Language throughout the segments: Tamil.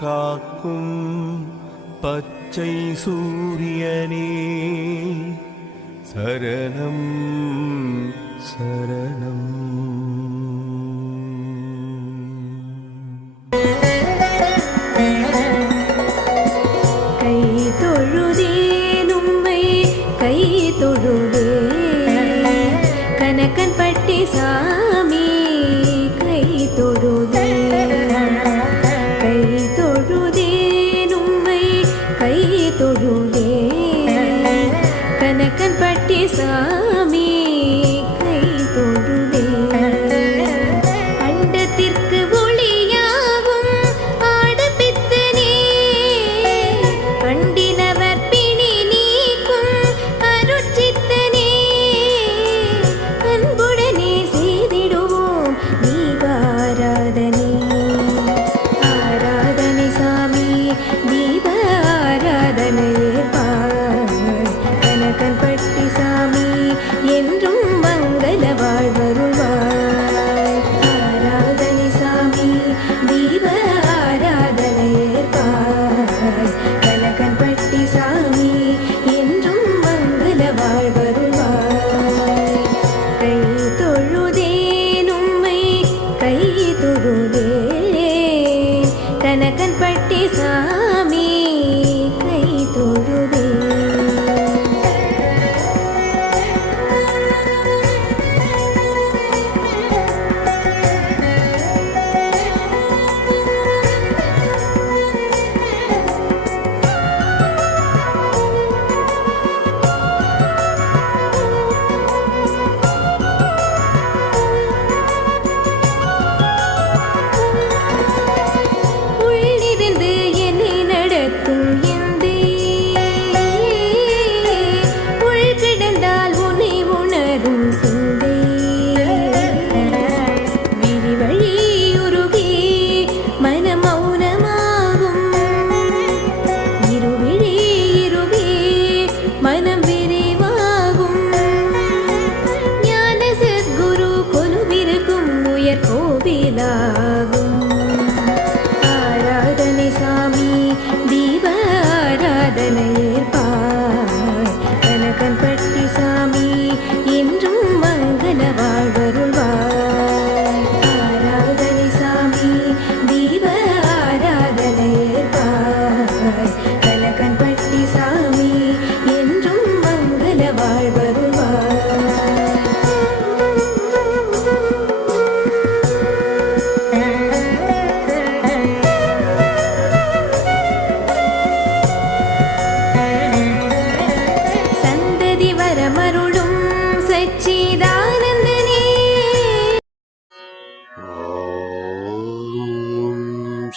காக்கும் பச்சை சூரியனே. சரணம் சரணம். கை தொழுதேன் உம்மை கை தொழுவே கனக்கன் பட்டி சா வடக்கன் சா 第三。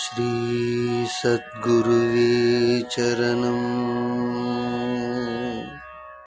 श्रीसद्गुरुवे चरणम्